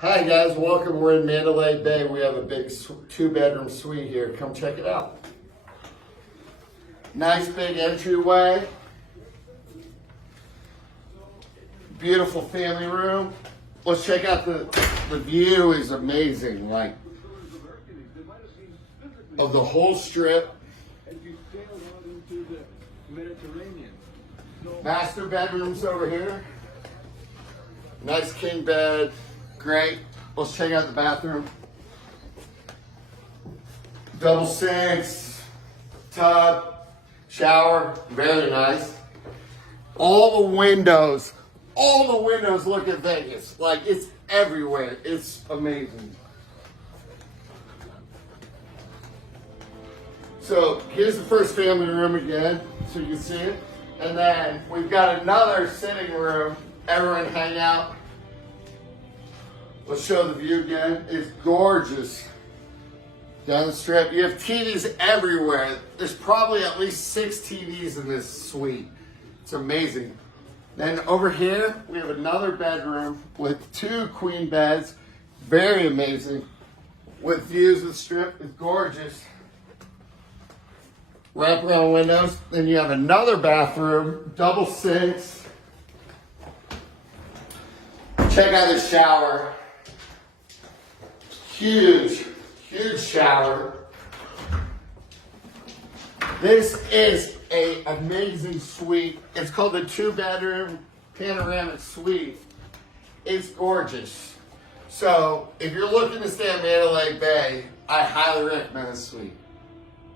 Hi guys, welcome. We're in Mandalay Bay. We have a big 2-bedroom suite here. Come check it out. Nice big entryway. Beautiful family room. Let's check out the view is amazing, like of the whole strip. Master bedrooms over here. Nice king bed. Great. Let's check out the bathroom. Double sinks, tub, shower, very nice. All the windows look at Vegas. Like it's everywhere. It's amazing. So here's the first family room again, so you can see it. And then we've got another sitting room. Everyone hang out. Let's show the view again. It's gorgeous. Down the strip, you have TVs everywhere. There's probably at least 6 TVs in this suite. It's amazing. Then over here, we have another bedroom with 2 queen beds. Very amazing. With views of the strip, it's gorgeous. Wraparound windows. Then you have another bathroom, double sinks. Check out the shower. Huge shower. This is an amazing suite. It's called the 2-bedroom panoramic suite. It's gorgeous. So if you're looking to stay at Mandalay Bay, I highly recommend this suite.